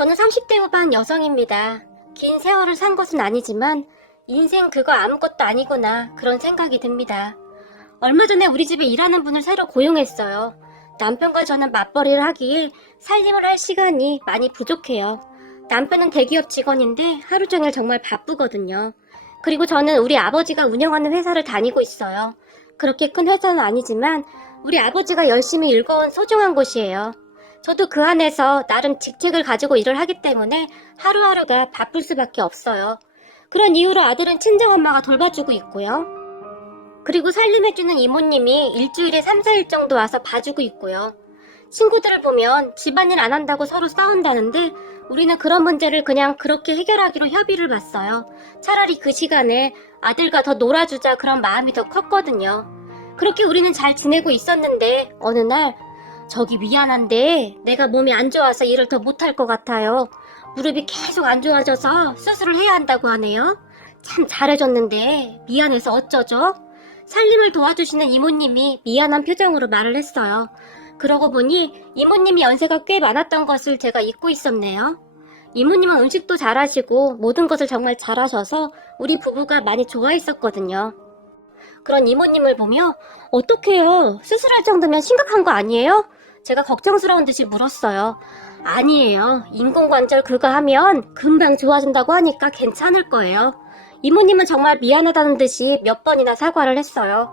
저는 30대 후반 여성입니다. 긴 세월을 산 것은 아니지만 인생 그거 아무것도 아니구나 그런 생각이 듭니다. 얼마 전에 우리 집에 일하는 분을 새로 고용했어요. 남편과 저는 맞벌이를 하기에 살림을 할 시간이 많이 부족해요. 남편은 대기업 직원인데 하루 종일 정말 바쁘거든요. 그리고 저는 우리 아버지가 운영하는 회사를 다니고 있어요. 그렇게 큰 회사는 아니지만 우리 아버지가 열심히 일궈온 소중한 곳이에요. 저도 그 안에서 나름 직책을 가지고 일을 하기 때문에 하루하루가 바쁠 수밖에 없어요. 그런 이유로 아들은 친정엄마가 돌봐주고 있고요. 그리고 살림해주는 이모님이 일주일에 3, 4일 정도 와서 봐주고 있고요. 친구들을 보면 집안일 안 한다고 서로 싸운다는데 우리는 그런 문제를 그냥 그렇게 해결하기로 협의를 봤어요. 차라리 그 시간에 아들과 더 놀아주자 그런 마음이 더 컸거든요. 그렇게 우리는 잘 지내고 있었는데 어느 날 저기 미안한데 내가 몸이 안 좋아서 일을 더 못할 것 같아요. 무릎이 계속 안 좋아져서 수술을 해야 한다고 하네요. 참 잘해줬는데 미안해서 어쩌죠? 살림을 도와주시는 이모님이 미안한 표정으로 말을 했어요. 그러고 보니 이모님이 연세가 꽤 많았던 것을 제가 잊고 있었네요. 이모님은 음식도 잘하시고 모든 것을 정말 잘하셔서 우리 부부가 많이 좋아했었거든요. 그런 이모님을 보며 어떡해요? 수술할 정도면 심각한 거 아니에요? 제가 걱정스러운 듯이 물었어요. 아니에요. 인공관절 그거 하면 금방 좋아진다고 하니까 괜찮을 거예요. 이모님은 정말 미안하다는 듯이 몇 번이나 사과를 했어요.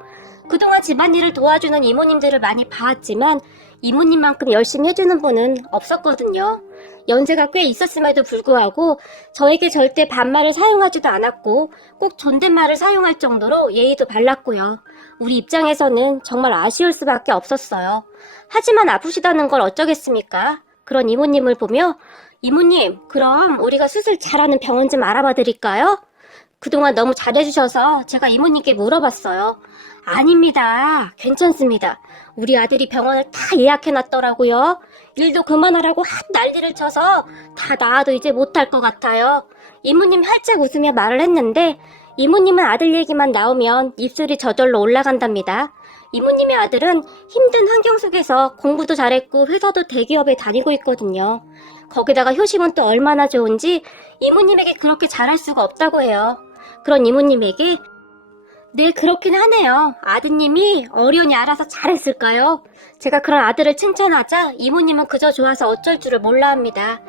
그동안 집안일을 도와주는 이모님들을 많이 봐왔지만 이모님만큼 열심히 해주는 분은 없었거든요. 연세가 꽤 있었음에도 불구하고 저에게 절대 반말을 사용하지도 않았고 꼭 존댓말을 사용할 정도로 예의도 발랐고요. 우리 입장에서는 정말 아쉬울 수밖에 없었어요. 하지만 아프시다는 걸 어쩌겠습니까? 그런 이모님을 보며 이모님, 그럼 우리가 수술 잘하는 병원 좀 알아봐 드릴까요? 그동안 너무 잘해주셔서 제가 이모님께 물어봤어요. 아닙니다. 괜찮습니다. 우리 아들이 병원을 다 예약해놨더라고요. 일도 그만하라고 한 난리를 쳐서 다 나아도 이제 못할 것 같아요. 이모님이 활짝 웃으며 말을 했는데 이모님은 아들 얘기만 나오면 입술이 저절로 올라간답니다. 이모님의 아들은 힘든 환경 속에서 공부도 잘했고 회사도 대기업에 다니고 있거든요. 거기다가 효심은 또 얼마나 좋은지 이모님에게 그렇게 잘할 수가 없다고 해요. 그런 이모님에게 네, 그렇긴 하네요. 아드님이 어련히 알아서 잘했을까요? 제가 그런 아들을 칭찬하자 이모님은 그저 좋아서 어쩔 줄을 몰라 합니다.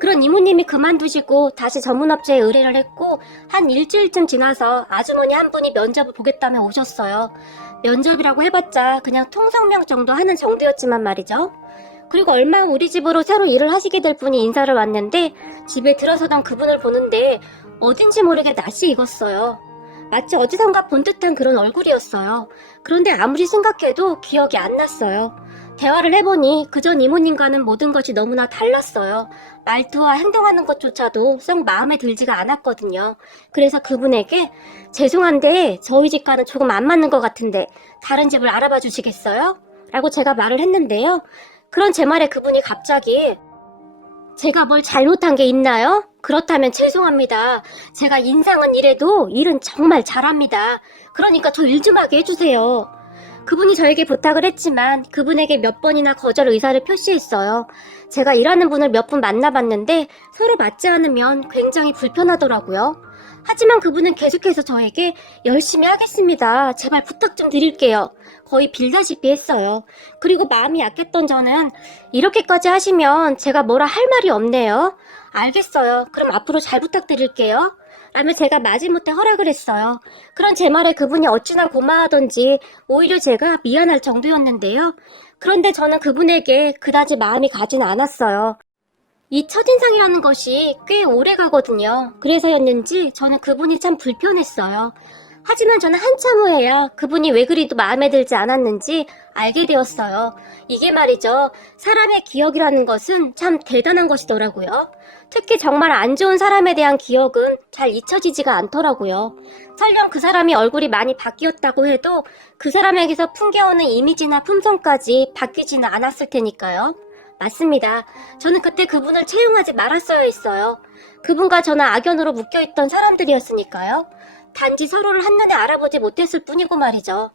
그런 이모님이 그만두시고 다시 전문업체에 의뢰를 했고 한 일주일쯤 지나서 아주머니 한 분이 면접을 보겠다며 오셨어요. 면접이라고 해봤자 그냥 통성명 정도 하는 정도였지만 말이죠. 그리고 얼마 후 우리 집으로 새로 일을 하시게 될 분이 인사를 왔는데 집에 들어서던 그분을 보는데 어딘지 모르게 낯이 익었어요. 마치 어디선가 본 듯한 그런 얼굴이었어요. 그런데 아무리 생각해도 기억이 안 났어요. 대화를 해보니 그전 이모님과는 모든 것이 너무나 달랐어요. 말투와 행동하는 것조차도 썩 마음에 들지가 않았거든요. 그래서 그분에게 죄송한데 저희 집과는 조금 안 맞는 것 같은데 다른 집을 알아봐 주시겠어요? 라고 제가 말을 했는데요. 그런 제 말에 그분이 갑자기 제가 뭘 잘못한 게 있나요? 그렇다면 죄송합니다. 제가 인상은 이래도 일은 정말 잘합니다. 그러니까 저 일 좀 하게 해주세요. 그분이 저에게 부탁을 했지만 그분에게 몇 번이나 거절 의사를 표시했어요. 제가 일하는 분을 몇 분 만나봤는데 서로 맞지 않으면 굉장히 불편하더라고요. 하지만 그분은 계속해서 저에게 열심히 하겠습니다. 제발 부탁 좀 드릴게요. 거의 빌다시피 했어요. 그리고 마음이 약했던 저는 이렇게까지 하시면 제가 뭐라 할 말이 없네요. 알겠어요. 그럼 앞으로 잘 부탁드릴게요. 라며 제가 마지못해 허락을 했어요. 그런 제 말에 그분이 어찌나 고마워하던지 오히려 제가 미안할 정도였는데요. 그런데 저는 그분에게 그다지 마음이 가진 않았어요. 이 첫인상이라는 것이 꽤 오래 가거든요. 그래서였는지 저는 그분이 참 불편했어요. 하지만 저는 한참 후에야 그분이 왜 그리도 마음에 들지 않았는지 알게 되었어요. 이게 말이죠. 사람의 기억이라는 것은 참 대단한 것이더라고요. 특히 정말 안 좋은 사람에 대한 기억은 잘 잊혀지지가 않더라고요. 설령 그 사람이 얼굴이 많이 바뀌었다고 해도 그 사람에게서 풍겨오는 이미지나 품성까지 바뀌지는 않았을 테니까요. 맞습니다. 저는 그때 그분을 채용하지 말았어야 했어요. 그분과 저는 악연으로 묶여있던 사람들이었으니까요. 단지 서로를 한눈에 알아보지 못했을 뿐이고 말이죠.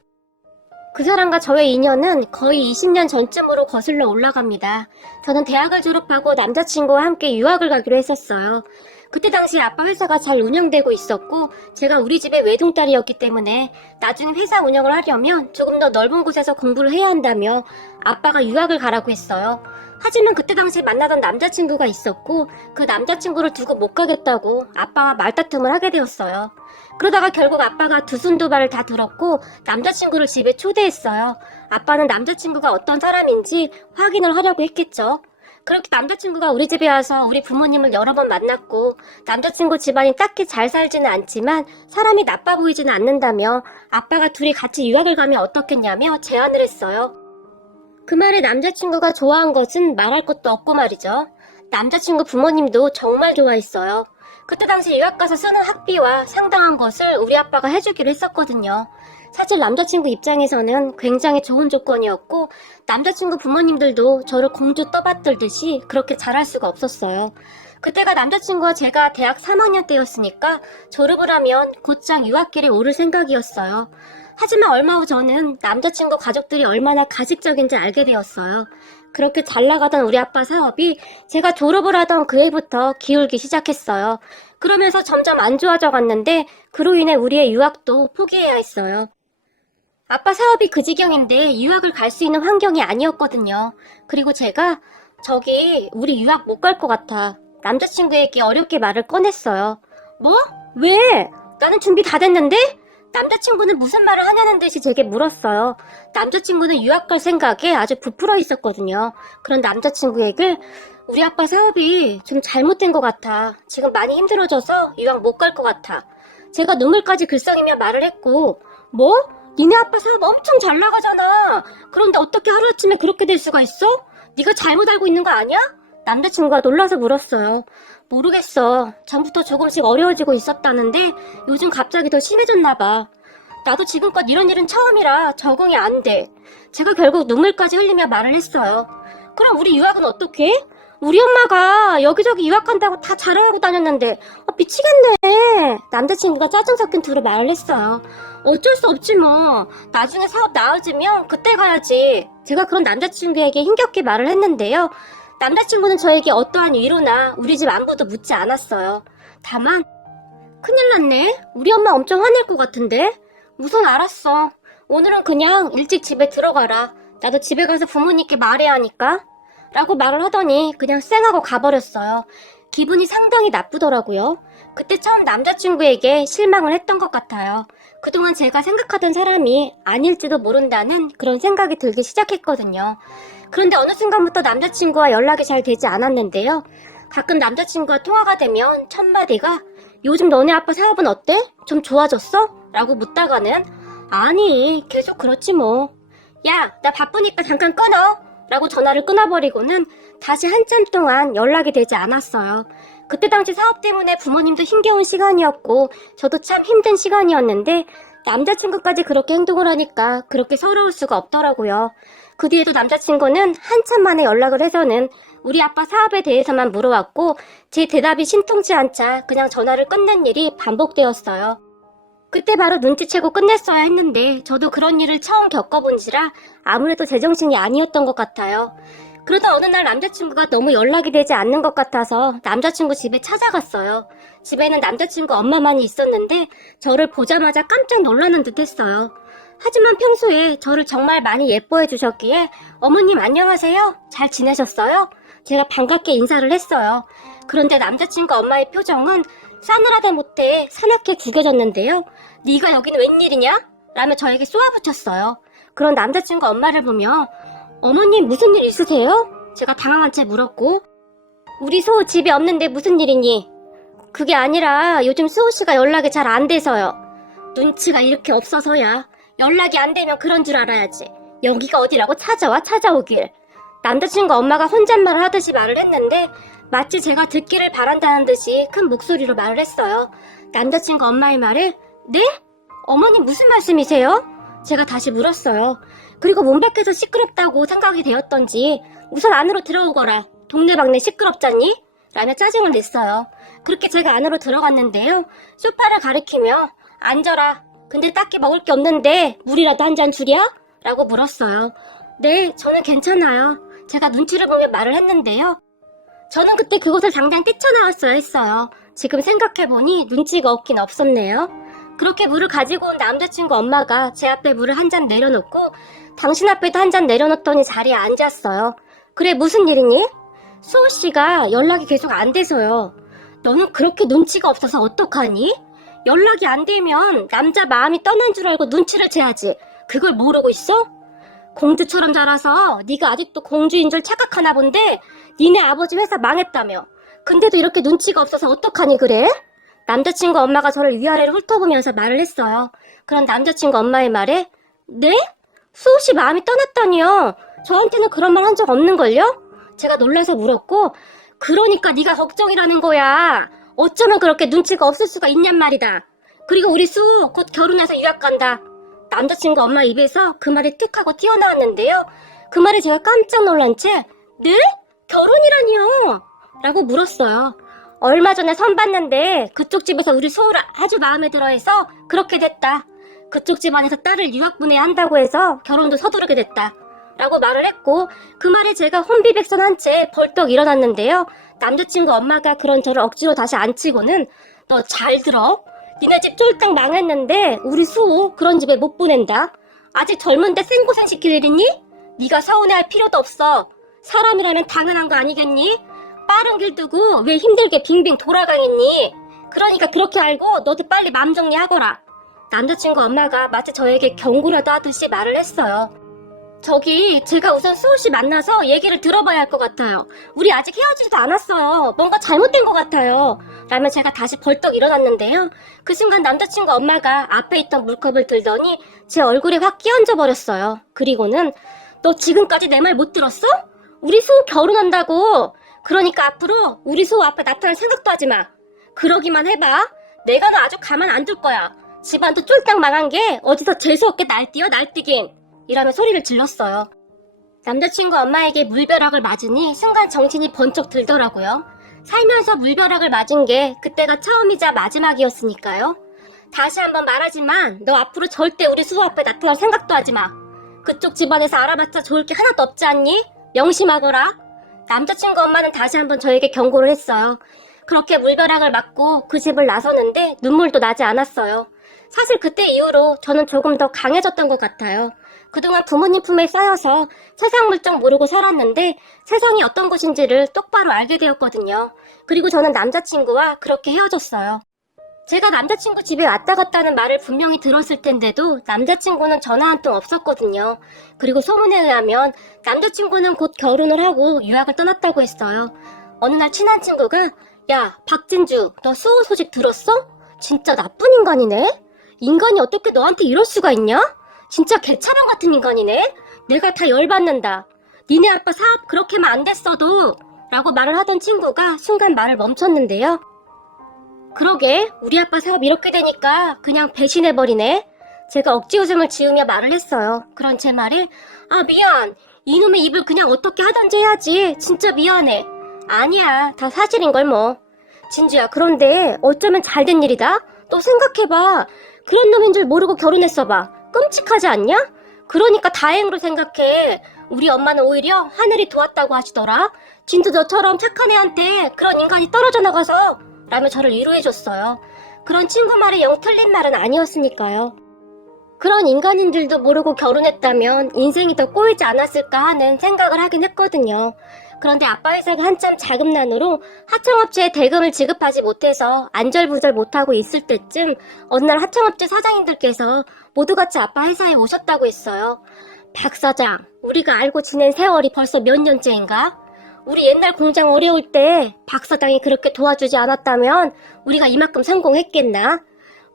그 사람과 저의 인연은 거의 20년 전쯤으로 거슬러 올라갑니다. 저는 대학을 졸업하고 남자친구와 함께 유학을 가기로 했었어요. 그때 당시 아빠 회사가 잘 운영되고 있었고 제가 우리 집의 외동딸이었기 때문에 나중에 회사 운영을 하려면 조금 더 넓은 곳에서 공부를 해야 한다며 아빠가 유학을 가라고 했어요. 하지만 그때 당시 만나던 남자친구가 있었고 그 남자친구를 두고 못 가겠다고 아빠와 말다툼을 하게 되었어요. 그러다가 결국 아빠가 두 손 두 발을 다 들었고 남자친구를 집에 초대했어요. 아빠는 남자친구가 어떤 사람인지 확인을 하려고 했겠죠. 그렇게 남자친구가 우리 집에 와서 우리 부모님을 여러 번 만났고 남자친구 집안이 딱히 잘 살지는 않지만 사람이 나빠 보이지는 않는다며 아빠가 둘이 같이 유학을 가면 어떻겠냐며 제안을 했어요. 그 말에 남자친구가 좋아한 것은 말할 것도 없고 말이죠. 남자친구 부모님도 정말 좋아했어요. 그때 당시 유학 가서 쓰는 학비와 상당한 것을 우리 아빠가 해주기로 했었거든요. 사실 남자친구 입장에서는 굉장히 좋은 조건이었고 남자친구 부모님들도 저를 공주 떠받들듯이 그렇게 잘할 수가 없었어요. 그때가 남자친구와 제가 대학 3학년 때였으니까 졸업을 하면 곧장 유학길에 오를 생각이었어요. 하지만 얼마 후 저는 남자친구 가족들이 얼마나 가식적인지 알게 되었어요. 그렇게 잘 나가던 우리 아빠 사업이 제가 졸업을 하던 그 해부터 기울기 시작했어요. 그러면서 점점 안 좋아져 갔는데 그로 인해 우리의 유학도 포기해야 했어요. 아빠 사업이 그 지경인데 유학을 갈 수 있는 환경이 아니었거든요. 그리고 제가 저기 우리 유학 못 갈 것 같아. 남자친구에게 어렵게 말을 꺼냈어요. 뭐? 왜? 나는 준비 다 됐는데? 남자친구는 무슨 말을 하냐는 듯이 제게 물었어요. 남자친구는 유학 갈 생각에 아주 부풀어 있었거든요. 그런 남자친구에게 우리 아빠 사업이 좀 잘못된 것 같아. 지금 많이 힘들어져서 유학 못 갈 것 같아. 제가 눈물까지 글썽이며 말을 했고 뭐? 니네 아빠 사업 엄청 잘 나가잖아. 그런데 어떻게 하루아침에 그렇게 될 수가 있어? 네가 잘못 알고 있는 거 아니야? 남자친구가 놀라서 물었어요. 모르겠어. 전부터 조금씩 어려워지고 있었다는데 요즘 갑자기 더 심해졌나 봐. 나도 지금껏 이런 일은 처음이라 적응이 안 돼. 제가 결국 눈물까지 흘리며 말을 했어요. 그럼 우리 유학은 어떡해? 우리 엄마가 여기저기 유학 간다고 다 자랑하고 다녔는데 미치겠네. 남자친구가 짜증 섞인 투로 말을 했어요. 어쩔 수 없지 뭐. 나중에 사업 나아지면 그때 가야지. 제가 그런 남자친구에게 힘겹게 말을 했는데요. 남자친구는 저에게 어떠한 위로나 우리 집 안부도 묻지 않았어요. 다만 큰일 났네. 우리 엄마 엄청 화낼 것 같은데. 우선 알았어. 오늘은 그냥 일찍 집에 들어가라. 나도 집에 가서 부모님께 말해야 하니까. 라고 말을 하더니 그냥 쌩하고 가버렸어요. 기분이 상당히 나쁘더라고요. 그때 처음 남자친구에게 실망을 했던 것 같아요. 그동안 제가 생각하던 사람이 아닐지도 모른다는 그런 생각이 들기 시작했거든요. 그런데 어느 순간부터 남자친구와 연락이 잘 되지 않았는데요. 가끔 남자친구와 통화가 되면 첫마디가 요즘 너네 아빠 사업은 어때? 좀 좋아졌어? 라고 묻다가는 아니 계속 그렇지 뭐. 야, 나 바쁘니까 잠깐 끊어. 라고 전화를 끊어버리고는 다시 한참 동안 연락이 되지 않았어요. 그때 당시 사업 때문에 부모님도 힘겨운 시간이었고 저도 참 힘든 시간이었는데 남자친구까지 그렇게 행동을 하니까 그렇게 서러울 수가 없더라고요. 그 뒤에도 남자친구는 한참 만에 연락을 해서는 우리 아빠 사업에 대해서만 물어왔고 제 대답이 신통치 않자 그냥 전화를 끊는 일이 반복되었어요. 그때 바로 눈치채고 끝냈어야 했는데 저도 그런 일을 처음 겪어본지라 아무래도 제정신이 아니었던 것 같아요. 그러다 어느 날 남자친구가 너무 연락이 되지 않는 것 같아서 남자친구 집에 찾아갔어요. 집에는 남자친구 엄마만이 있었는데 저를 보자마자 깜짝 놀라는 듯 했어요. 하지만 평소에 저를 정말 많이 예뻐해 주셨기에 어머님 안녕하세요? 잘 지내셨어요? 제가 반갑게 인사를 했어요. 그런데 남자친구 엄마의 표정은 싸늘하다 못해 사납게 구겨졌는데요. 네가 여긴 웬일이냐? 라며 저에게 쏘아붙였어요. 그런 남자친구 엄마를 보며 어머님 무슨 일 있으세요? 제가 당황한 채 물었고 우리 소우 집에 없는데 무슨 일이니? 그게 아니라 요즘 수호씨가 연락이 잘 안 돼서요. 눈치가 이렇게 없어서야. 연락이 안 되면 그런 줄 알아야지. 여기가 어디라고 찾아오길. 남자친구 엄마가 혼잣말을 하듯이 말을 했는데 마치 제가 듣기를 바란다는 듯이 큰 목소리로 말을 했어요. 남자친구 엄마의 말을 네? 어머님 무슨 말씀이세요? 제가 다시 물었어요. 그리고 문 밖에서 시끄럽다고 생각이 되었던지 우선 안으로 들어오거라. 동네방네 시끄럽잖니? 라며 짜증을 냈어요. 그렇게 제가 안으로 들어갔는데요. 소파를 가리키며 앉아라. 근데 딱히 먹을 게 없는데 물이라도 한 잔 주랴? 라고 물었어요. 네, 저는 괜찮아요. 제가 눈치를 보며 말을 했는데요. 저는 그때 그곳을 당장 뛰쳐나왔어야 했어요. 지금 생각해보니 눈치가 없긴 없었네요. 그렇게 물을 가지고 온 남자친구 엄마가 제 앞에 물을 한 잔 내려놓고 당신 앞에도 한 잔 내려놓더니 자리에 앉았어요. 그래, 무슨 일이니? 수호씨가 연락이 계속 안 돼서요. 너는 그렇게 눈치가 없어서 어떡하니? 연락이 안 되면 남자 마음이 떠난 줄 알고 눈치를 채야지. 그걸 모르고 있어? 공주처럼 자라서 네가 아직도 공주인 줄 착각하나 본데 니네 아버지 회사 망했다며. 근데도 이렇게 눈치가 없어서 어떡하니 그래? 남자친구 엄마가 저를 위아래로 훑어보면서 말을 했어요. 그런 남자친구 엄마의 말에 네? 수호씨 마음이 떠났다니요. 저한테는 그런 말 한 적 없는걸요? 제가 놀라서 물었고 그러니까 네가 걱정이라는 거야. 어쩌면 그렇게 눈치가 없을 수가 있냔 말이다. 그리고 우리 수호 곧 결혼해서 유학 간다. 남자친구 엄마 입에서 그 말이 툭 하고 튀어나왔는데요. 그 말에 제가 깜짝 놀란 채 네? 결혼이라니요? 라고 물었어요. 얼마 전에 선 봤는데 그쪽 집에서 우리 수호를 아주 마음에 들어해서 그렇게 됐다. 그쪽 집안에서 딸을 유학 보내야 한다고 해서 결혼도 서두르게 됐다. 라고 말을 했고 그 말에 제가 혼비백산한 채 벌떡 일어났는데요. 남자친구 엄마가 그런 저를 억지로 다시 앉히고는 너 잘 들어. 니네 집 쫄딱 망했는데 우리 수호 그런 집에 못 보낸다. 아직 젊은데 생고생 시킬 일이니? 네가 서운해할 필요도 없어. 사람이라면 당연한 거 아니겠니? 빠른 길 두고 왜 힘들게 빙빙 돌아가겠니? 그러니까 그렇게 알고 너도 빨리 마음 정리하거라. 남자친구 엄마가 마치 저에게 경고라도 하듯이 말을 했어요. 저기 제가 우선 수호씨 만나서 얘기를 들어봐야 할 것 같아요. 우리 아직 헤어지지도 않았어요. 뭔가 잘못된 것 같아요. 라며 제가 다시 벌떡 일어났는데요. 그 순간 남자친구 엄마가 앞에 있던 물컵을 들더니 제 얼굴에 확 끼얹어 버렸어요. 그리고는 너 지금까지 내 말 못 들었어? 우리 수호 결혼한다고. 그러니까 앞으로 우리 수호 앞에 나타날 생각도 하지 마. 그러기만 해봐. 내가 너 아주 가만 안 둘 거야. 집안도 쫄딱 망한 게 어디서 재수없게 날뛰어 날뛰긴. 이라며 소리를 질렀어요. 남자친구 엄마에게 물벼락을 맞으니 순간 정신이 번쩍 들더라고요. 살면서 물벼락을 맞은 게 그때가 처음이자 마지막이었으니까요. 다시 한번 말하지만 너 앞으로 절대 우리 수호 앞에 나타날 생각도 하지 마. 그쪽 집안에서 알아봤자 좋을 게 하나도 없지 않니? 명심하거라. 남자친구 엄마는 다시 한번 저에게 경고를 했어요. 그렇게 물벼락을 맞고 그 집을 나서는데 눈물도 나지 않았어요. 사실 그때 이후로 저는 조금 더 강해졌던 것 같아요. 그동안 부모님 품에 쌓여서 세상 물정 모르고 살았는데 세상이 어떤 곳인지를 똑바로 알게 되었거든요. 그리고 저는 남자친구와 그렇게 헤어졌어요. 제가 남자친구 집에 왔다 갔다는 말을 분명히 들었을 텐데도 남자친구는 전화 한 통 없었거든요. 그리고 소문에 의하면 남자친구는 곧 결혼을 하고 유학을 떠났다고 했어요. 어느 날 친한 친구가 야, 박진주, 너 수호 소식 들었어? 진짜 나쁜 인간이네? 인간이 어떻게 너한테 이럴 수가 있냐? 진짜 개차반 같은 인간이네? 내가 다 열받는다. 니네 아빠 사업 그렇게만 안 됐어도 라고 말을 하던 친구가 순간 말을 멈췄는데요. 그러게 우리 아빠 사업 이렇게 되니까 그냥 배신해버리네. 제가 억지 웃음을 지으며 말을 했어요. 그런 제 말에 아 미안. 이놈의 입을 그냥 어떻게 하던지 해야지. 진짜 미안해. 아니야. 다 사실인걸 뭐. 진주야 그런데 어쩌면 잘된 일이다. 너 생각해봐. 그런 놈인 줄 모르고 결혼했어봐. 끔찍하지 않냐? 그러니까 다행으로 생각해. 우리 엄마는 오히려 하늘이 도왔다고 하시더라. 진짜 너처럼 착한 애한테 그런 인간이 떨어져 나가서 라며 저를 위로해줬어요. 그런 친구 말이 영 틀린 말은 아니었으니까요. 그런 인간인 줄도 모르고 결혼했다면 인생이 더 꼬이지 않았을까 하는 생각을 하긴 했거든요. 그런데 아빠 회사가 한참 자금난으로 하청업체에 대금을 지급하지 못해서 안절부절 못하고 있을 때쯤 어느 날 하청업체 사장님들께서 모두 같이 아빠 회사에 오셨다고 했어요. 박 사장, 우리가 알고 지낸 세월이 벌써 몇 년째인가? 우리 옛날 공장 어려울 때 박 사장이 그렇게 도와주지 않았다면 우리가 이만큼 성공했겠나?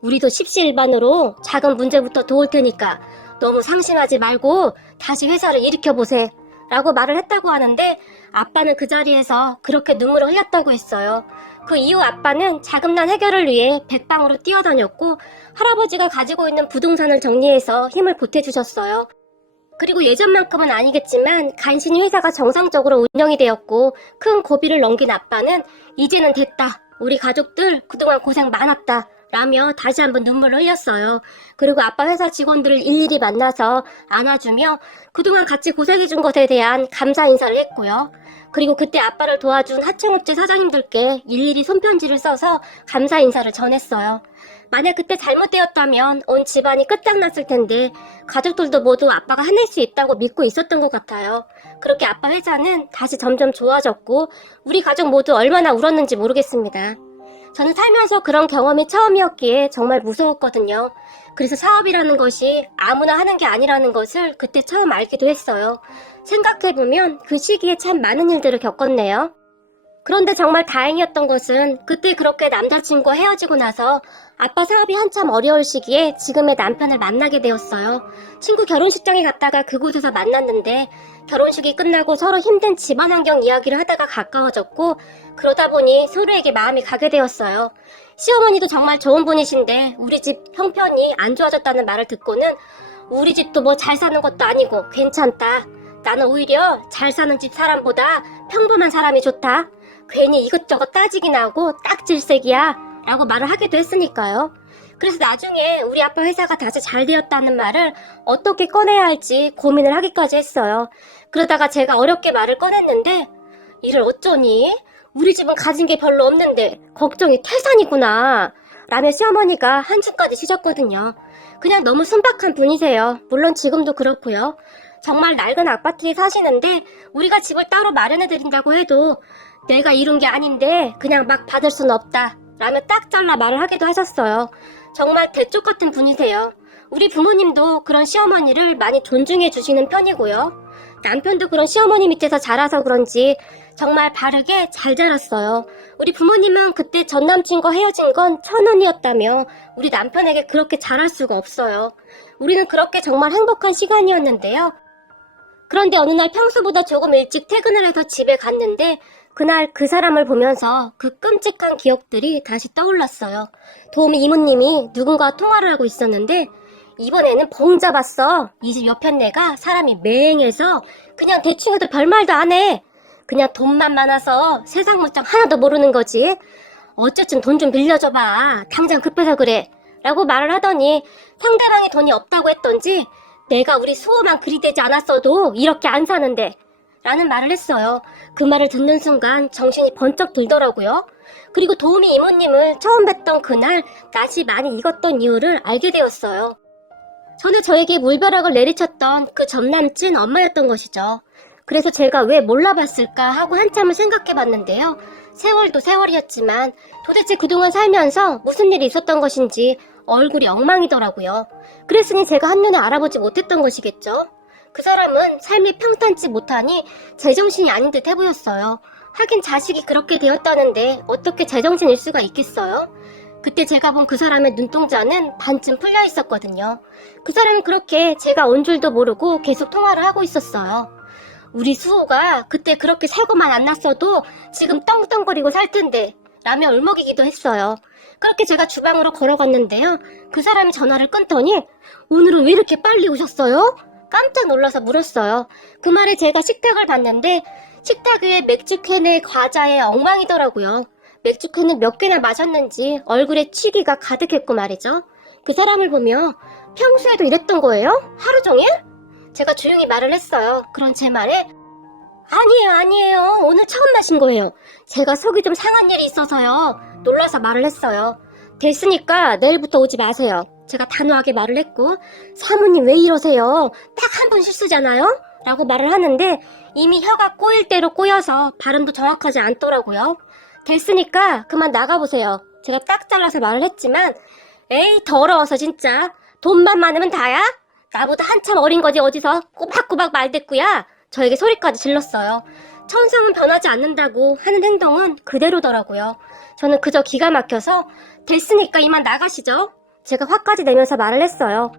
우리도 십시일반으로 작은 문제부터 도울 테니까 너무 상심하지 말고 다시 회사를 일으켜보세 라고 말을 했다고 하는데 아빠는 그 자리에서 그렇게 눈물을 흘렸다고 했어요. 그 이후 아빠는 자금난 해결을 위해 백방으로 뛰어다녔고 할아버지가 가지고 있는 부동산을 정리해서 힘을 보태주셨어요. 그리고 예전만큼은 아니겠지만 간신히 회사가 정상적으로 운영이 되었고 큰 고비를 넘긴 아빠는 이제는 됐다. 우리 가족들 그동안 고생 많았다. 라며 다시 한번 눈물을 흘렸어요. 그리고 아빠 회사 직원들을 일일이 만나서 안아주며 그동안 같이 고생해준 것에 대한 감사 인사를 했고요. 그리고 그때 아빠를 도와준 하청업체 사장님들께 일일이 손편지를 써서 감사 인사를 전했어요. 만약 그때 잘못되었다면 온 집안이 끝장났을 텐데 가족들도 모두 아빠가 해낼 수 있다고 믿고 있었던 것 같아요. 그렇게 아빠 회사는 다시 점점 좋아졌고 우리 가족 모두 얼마나 울었는지 모르겠습니다. 저는 살면서 그런 경험이 처음이었기에 정말 무서웠거든요. 그래서 사업이라는 것이 아무나 하는 게 아니라는 것을 그때 처음 알기도 했어요. 생각해보면 그 시기에 참 많은 일들을 겪었네요. 그런데 정말 다행이었던 것은 그때 그렇게 남자친구와 헤어지고 나서 아빠 사업이 한참 어려울 시기에 지금의 남편을 만나게 되었어요. 친구 결혼식장에 갔다가 그곳에서 만났는데 결혼식이 끝나고 서로 힘든 집안 환경 이야기를 하다가 가까워졌고 그러다 보니 서로에게 마음이 가게 되었어요. 시어머니도 정말 좋은 분이신데 우리 집 형편이 안 좋아졌다는 말을 듣고는 우리 집도 뭐 잘 사는 것도 아니고 괜찮다. 나는 오히려 잘 사는 집 사람보다 평범한 사람이 좋다. 괜히 이것저것 따지긴 하고 딱 질색이야 라고 말을 하기도 했으니까요. 그래서 나중에 우리 아빠 회사가 다시 잘 되었다는 말을 어떻게 꺼내야 할지 고민을 하기까지 했어요. 그러다가 제가 어렵게 말을 꺼냈는데 이를 어쩌니? 우리 집은 가진 게 별로 없는데 걱정이 태산이구나 라며 시어머니가 한숨까지 쉬셨거든요. 그냥 너무 순박한 분이세요. 물론 지금도 그렇고요. 정말 낡은 아파트에 사시는데 우리가 집을 따로 마련해드린다고 해도 내가 이룬 게 아닌데 그냥 막 받을 순 없다 라며 딱 잘라 말을 하기도 하셨어요. 정말 대쪽 같은 분이세요. 우리 부모님도 그런 시어머니를 많이 존중해 주시는 편이고요. 남편도 그런 시어머니 밑에서 자라서 그런지 정말 바르게 잘 자랐어요. 우리 부모님은 그때 전 남친과 헤어진 건 천운이었다며 우리 남편에게 그렇게 잘할 수가 없어요. 우리는 그렇게 정말 행복한 시간이었는데요. 그런데 어느 날 평소보다 조금 일찍 퇴근을 해서 집에 갔는데 그날 그 사람을 보면서 그 끔찍한 기억들이 다시 떠올랐어요. 도우미 이모님이 누군가와 통화를 하고 있었는데 이번에는 봉 잡았어. 이 집 옆편네가 사람이 맹해서 그냥 대충 해도 별말도 안 해. 그냥 돈만 많아서 세상 물정 하나도 모르는 거지. 어쨌든 돈 좀 빌려줘봐. 당장 급해서 그래. 라고 말을 하더니 상대방이 돈이 없다고 했던지 내가 우리 수호만 그리 되지 않았어도 이렇게 안 사는데 라는 말을 했어요. 그 말을 듣는 순간 정신이 번쩍 들더라고요. 그리고 도우미 이모님을 처음 뵀던 그날 낯이 많이 익었던 이유를 알게 되었어요. 전에 저에게 물벼락을 내리쳤던 그 전남친 엄마였던 것이죠. 그래서 제가 왜 몰라봤을까 하고 한참을 생각해봤는데요. 세월도 세월이었지만 도대체 그동안 살면서 무슨 일이 있었던 것인지 얼굴이 엉망이더라고요. 그랬으니 제가 한눈에 알아보지 못했던 것이겠죠. 그 사람은 삶이 평탄치 못하니 제정신이 아닌 듯 해보였어요. 하긴 자식이 그렇게 되었다는데 어떻게 제정신일 수가 있겠어요? 그때 제가 본 그 사람의 눈동자는 반쯤 풀려 있었거든요. 그 사람은 그렇게 제가 온 줄도 모르고 계속 통화를 하고 있었어요. 우리 수호가 그때 그렇게 사고만 안 났어도 지금 떵떵거리고 살 텐데 라며 울먹이기도 했어요. 그렇게 제가 주방으로 걸어갔는데요. 그 사람이 전화를 끊더니 오늘은 왜 이렇게 빨리 오셨어요? 깜짝 놀라서 물었어요. 그 말에 제가 식탁을 봤는데 식탁 위에 맥주캔에 과자에 엉망이더라고요. 맥주캔은 몇 개나 마셨는지 얼굴에 취기가 가득했고 말이죠. 그 사람을 보며 평소에도 이랬던 거예요? 하루 종일? 제가 조용히 말을 했어요. 그런 제 말에 아니에요. 오늘 처음 마신 거예요. 제가 속이 좀 상한 일이 있어서요. 놀라서 말을 했어요. 됐으니까 내일부터 오지 마세요. 제가 단호하게 말을 했고 사모님 왜 이러세요? 딱 한 번 실수잖아요? 라고 말을 하는데 이미 혀가 꼬일 대로 꼬여서 발음도 정확하지 않더라고요. 됐으니까 그만 나가보세요. 제가 딱 잘라서 말을 했지만 에이 더러워서 진짜 돈만 많으면 다야? 나보다 한참 어린 거지 어디서 꼬박꼬박 말대꾸야. 저에게 소리까지 질렀어요. 천성은 변하지 않는다고 하는 행동은 그대로더라고요. 저는 그저 기가 막혀서 됐으니까 이만 나가시죠. 제가 화까지 내면서 말을 했어요.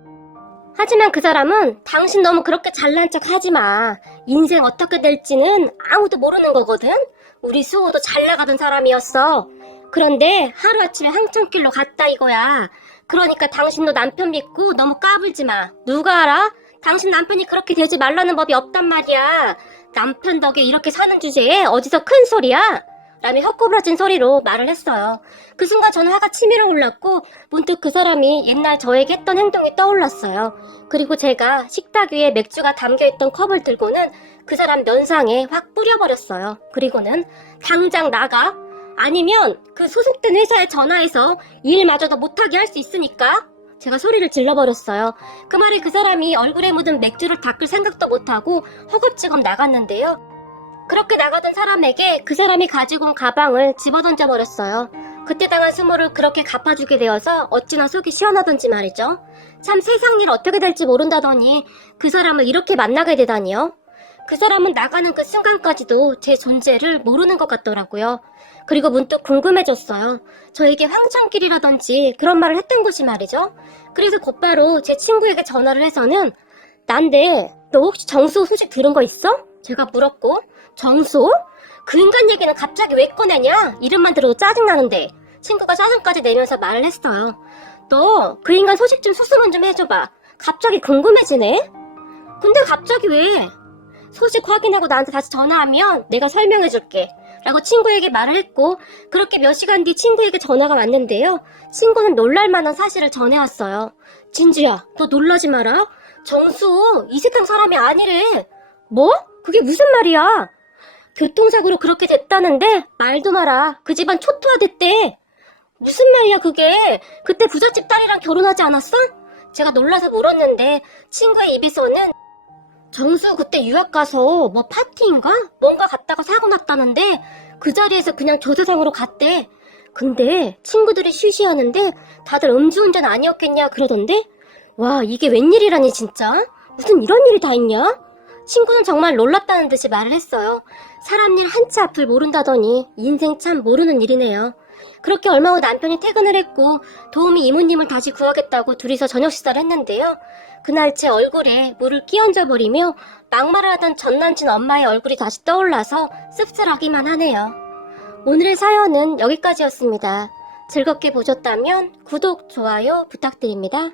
하지만 그 사람은 당신 너무 그렇게 잘난 척 하지마. 인생 어떻게 될지는 아무도 모르는 거거든. 우리 수호도 잘 나가던 사람이었어. 그런데 하루아침에 황천길로 갔다 이거야. 그러니까 당신도 남편 믿고 너무 까불지 마. 누가 알아? 당신 남편이 그렇게 되지 말라는 법이 없단 말이야. 남편 덕에 이렇게 사는 주제에 어디서 큰 소리야? 라며 헛구부러진 소리로 말을 했어요. 그 순간 저는 화가 치밀어 올랐고 문득 그 사람이 옛날 저에게 했던 행동이 떠올랐어요. 그리고 제가 식탁 위에 맥주가 담겨있던 컵을 들고는 그 사람 면상에 확 뿌려버렸어요. 그리고는 당장 나가! 아니면 그 소속된 회사에 전화해서 일마저도 못하게 할 수 있으니까 제가 소리를 질러버렸어요. 그 말에 그 사람이 얼굴에 묻은 맥주를 닦을 생각도 못하고 허겁지겁 나갔는데요. 그렇게 나가던 사람에게 그 사람이 가지고 온 가방을 집어던져 버렸어요. 그때 당한 수모를 그렇게 갚아주게 되어서 어찌나 속이 시원하던지 말이죠. 참 세상 일 어떻게 될지 모른다더니 그 사람을 이렇게 만나게 되다니요. 그 사람은 나가는 그 순간까지도 제 존재를 모르는 것 같더라고요. 그리고 문득 궁금해졌어요. 저에게 황천길이라든지 그런 말을 했던 것이 말이죠. 그래서 곧바로 제 친구에게 전화를 해서는 난데 너 혹시 정수 소식 들은 거 있어? 제가 물었고 정수? 그 인간 얘기는 갑자기 왜 꺼내냐? 이름만 들어도 짜증나는데. 친구가 짜증까지 내면서 말을 했어요. 너 그 인간 소식 좀 수습은 좀 해줘봐. 갑자기 궁금해지네? 근데 갑자기 왜? 소식 확인하고 나한테 다시 전화하면 내가 설명해줄게. 라고 친구에게 말을 했고 그렇게 몇 시간 뒤 친구에게 전화가 왔는데요. 친구는 놀랄만한 사실을 전해왔어요. 진주야, 너 놀라지 마라. 정수 이 세상 사람이 아니래. 뭐? 그게 무슨 말이야? 교통사고로 그렇게 됐다는데 말도 마라. 그 집안 초토화됐대. 무슨 말이야 그게? 그때 부잣집 딸이랑 결혼하지 않았어? 제가 놀라서 물었는데 친구의 입에서는 정수 그때 유학 가서 뭐 파티인가? 뭔가 갔다가 사고 났다는데 그 자리에서 그냥 교도상으로 갔대. 근데 친구들이 쉬쉬하는데 다들 음주운전 아니었겠냐 그러던데? 와 이게 웬일이라니 진짜? 무슨 이런 일이 다 있냐? 친구는 정말 놀랍다는 듯이 말을 했어요. 사람 일 한치 앞을 모른다더니 인생 참 모르는 일이네요. 그렇게 얼마 후 남편이 퇴근을 했고 도우미 이모님을 다시 구하겠다고 둘이서 저녁 식사를 했는데요. 그날 제 얼굴에 물을 끼얹어 버리며 막말을 하던 전 남친 엄마의 얼굴이 다시 떠올라서 씁쓸하기만 하네요. 오늘의 사연은 여기까지였습니다. 즐겁게 보셨다면 구독, 좋아요 부탁드립니다.